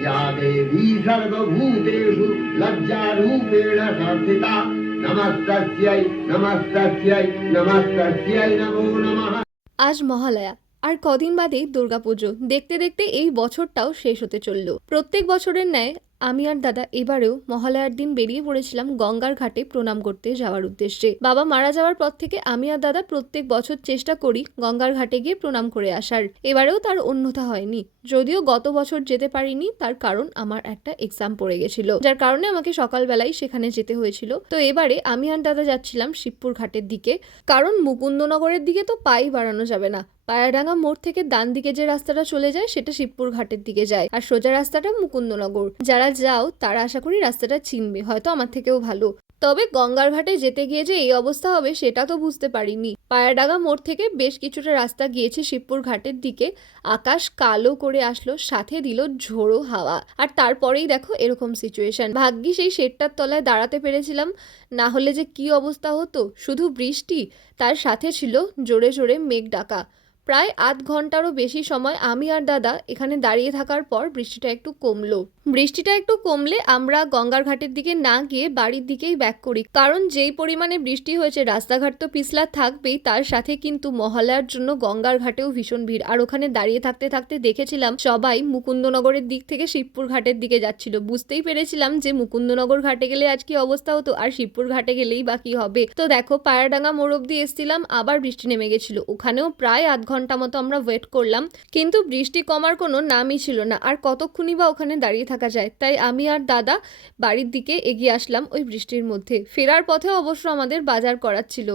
या देवी सर्वभूतेषु लज्जारूपेण संस्थिता नमस्तस्यै नमस्तस्यै नमस्तस्यै नमो नमः আজ মহালয়া আর কদিন বাদেই দুর্গাপুজো দেখতে দেখতে এই বছরটাও শেষ হতে চলল প্রত্যেক বছরের ন্যায় আমি আর দাদা এবারেও মহালয়ার দিন বেরিয়ে পড়েছিলাম গঙ্গার ঘাটে প্রণাম করতে যাওয়ার উদ্দেশ্যে। বাবা মারা যাওয়ার পর থেকে আমি আর দাদা প্রত্যেক বছর চেষ্টা করি গঙ্গার ঘাটে গিয়ে প্রণাম করে আসার। এবারেও তার অন্যথা হয়নি। যদিও গত বছর যেতে পারিনি, তার কারণ আমার একটা এক্সাম পড়ে গেছিল। যার কারণে আমাকে সকালবেলায় সেখানে যেতে হয়েছিল। তো এবারে আমি আর দাদা যাচ্ছিলাম শিবপুর ঘাটের দিকে। কারণ মুকুন্দনগরের দিকে তো পাই বাড়ানো যাবে না। পায়রাডাঙ্গা মোড় থেকে ডান দিকে যে রাস্তাটা চলে যায়, সেটা শিবপুর ঘাটের দিকে যায়। আর সোজা রাস্তাটা মুকুন্দনগর। যারা যাও, তারা আশা করি রাস্তাটা চিনবে। হয়তো আমার থেকেও ভালো। তবে গঙ্গার ঘাটে যেতে গিয়ে যে এই অবস্থা হবে, সেটা তো বুঝতে পারিনি। পায়রাডাঙ্গা মোড় থেকে বেশ কিছুটা রাস্তা গিয়েছে শিবপুর ঘাটের দিকে। আকাশ কালো করে আসলো, সাথে দিল ঝোড়ো হাওয়া। আর তারপরেই দেখো এরকম সিচুয়েশন ভাগ্যি সেই শেডটার তলায় দাঁড়াতে পেরেছিলাম। না হলে যে কি অবস্থা হতো? শুধু বৃষ্টি, তার সাথে ছিল জোরে জোরে মেঘ ডাকা। প্রায় আধ ঘন্টারও বেশি সময় আমি আর দাদা এখানে দাঁড়িয়ে থাকার পর বৃষ্টিটা একটু কমলো। বৃষ্টিটা একটু কমলে আমরা গঙ্গার ঘাটের দিকে না গিয়ে বাড়ির দিকেই ব্যাক করি। কারণ যেই পরিমাণে বৃষ্টি হয়েছে, রাস্তাঘাট তো পিছলা থাকবেই, তার সাথে কিন্তু মহালয়ার জন্য গঙ্গার ঘাটেও ভীষণ ভিড়। আর ওখানে দাঁড়িয়ে থাকতে থাকতে দেখেছিলাম সবাই মুকুন্দনগরের দিক থেকে শিবপুর ঘাটের দিকে যাচ্ছিল। বুঝতেই পেরেছিলাম যে মুকুন্দনগর ঘাটে গেলে আজ কি অবস্থা হতো, আর শিবপুর ঘাটে গেলেই বা কি হবে। তো দেখো, পায়রাডাঙ্গা মোড় অব্দি এসছিলাম, আবার বৃষ্টি নেমে গেছিল। ওখানেও প্রায় আধ ঘণ্টা মতো আমরা ওয়েট করলাম, কিন্তু বৃষ্টি কমার কোনো নামই ছিল না। আর কতক্ষণই বা ওখানে দাঁড়িয়ে থাকা যায়? তাই আমি আর দাদা বাড়ির দিকে এগিয়ে আসলাম ওই বৃষ্টির মধ্যে। ফেরার পথে অবশ্য আমাদের বাজার করার ছিল।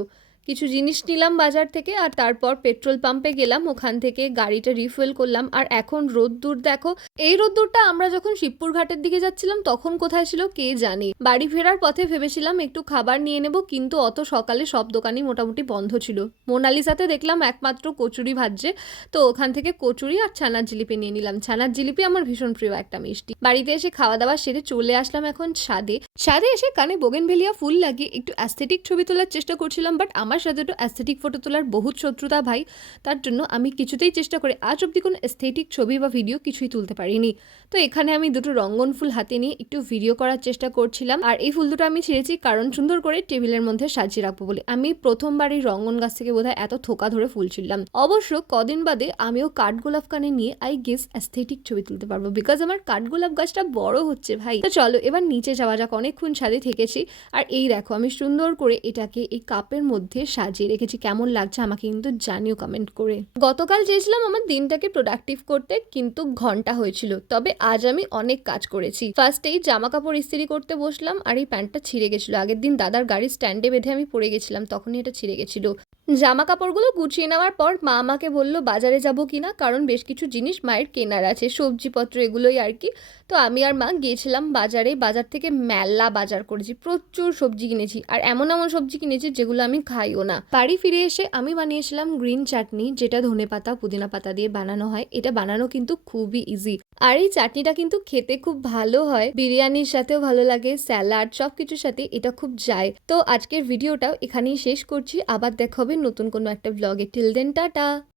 কিছু জিনিস নিলাম বাজার থেকে আর তারপর পেট্রোল পাম্পে গেলাম, ওখান থেকে গাড়িটা রিফুয়েল করলাম। আর এখন রোদ্দুর দেখো, এই রোদ্দুরটা আমরা যখন শিবপুর ঘাটের দিকে যাচ্ছিলাম তখন কোথায় ছিল কে জানে। বাড়ি ফেরার পথে ভেবেছিলাম একটু খাবার নিয়ে নেব, কিন্তু অত সকালে সব দোকানই মোটামুটি বন্ধ ছিল। মোনালিসাতে দেখলাম একমাত্র কচুরি ভাজছে, তো ওখান থেকে কচুরি আর ছানার জিলিপি নিয়ে নিলাম। ছানার জিলিপি আমার ভীষণ প্রিয়, একটা মিষ্টি। বাড়িতে এসে খাওয়া দাওয়া সেরে চলে আসলাম এখন ছাদে। ছাদে এসে কানে বোগেনভেলিয়া ফুল লাগিয়ে একটু অ্যাস্থেটিক ছবি তোলার চেষ্টা করছিলাম বাট আমার সাথে একটু অ্যাস্থেটিক ফটো তোলার বহুত শত্রুতা ভাই, তার জন্য আমি কিছুতেই চেষ্টা করে আজ অব্দি কোনো অ্যাস্থেটিক ছবি বা ভিডিও কিছুই তুলতে পারিনি। তো এখানে আমি দুটো রঙ্গন ফুল হাতে নিয়ে একটু ভিডিও করার চেষ্টা করছিলাম, আর এই ফুল দুটো আমি ছেড়েছি কারণ সুন্দর করে টেবিলের মধ্যে সাজিয়ে রাখব বলে। আমি প্রথমবার এই রঙ্গন গাছ থেকে বোধহয় এত থোকা ধরে ফুল ছিলাম অবশ্য কদিন বাদে আমিও কাঠগোলাপ কানে নিয়ে আই গেস অ্যাস্থেটিক ছবি তুলতে পারব বিকজ আমার কাঠগোলাপ গাছটা বড় হচ্ছে ভাই। তো চলো এবার নিচে যাওয়া যাক, অনেকক্ষণ ছাদে থেকেছি, আর এই দেখো আমি সুন্দর করে এটাকে এই কাপের মধ্যে সাজিয়ে রেখেছি, কেমন লাগছে আমাকে কিন্তু জানিও কমেন্ট করে। গতকাল চেয়েছিলাম আমার দিনটাকে প্রোডাক্টিভ করতে, কিন্তু ঘণ্টা হয়েছিল, তবে আজ আমি অনেক কাজ করেছি। ফার্স্টেই জামা কাপড় ইস্ত্রি করতে বসলাম আর এই প্যান্টটা ছিঁড়ে গেছিল। আগের দিন দাদার গাড়ির স্ট্যান্ডে বেঁধে আমি পড়ে গেছিলাম, তখনই এটা ছিঁড়ে গেছিল। জামা কাপড়গুলো গুছিয়ে নেওয়ার পর মা আমাকে বলল, বাজারে যাব কিনা কারণ বেশ কিছু জিনিস মায়ের কেনার আছে, সবজিপত্র এগুলোই আর কি। তো আমি আর মা গিয়েছিলাম বাজারে, বাজার থেকে মেলা বাজার করেছি, প্রচুর সবজি কিনেছি, আর এমন এমন সবজি কিনেছি যেগুলো আমি খাইও না। বাড়ি ফিরে এসে আমি বানিয়েছিলাম গ্রিন চাটনি, যেটা ধনে পাতা পুদিনা পাতা দিয়ে বানানো হয়। এটা বানানো কিন্তু খুবই ইজি আর এই চাটনিটা কিন্তু খেতে খুব ভালো হয়। বিরিয়ানির সাথেও ভালো লাগে, স্যালাড সব কিছুর সাথে এটা খুব যায়। তো আজকের ভিডিওটাও এখানেই শেষ করছি। আবার দেখা হবে নতুন কোনো একটা ব্লগে টিল দেন টাটা!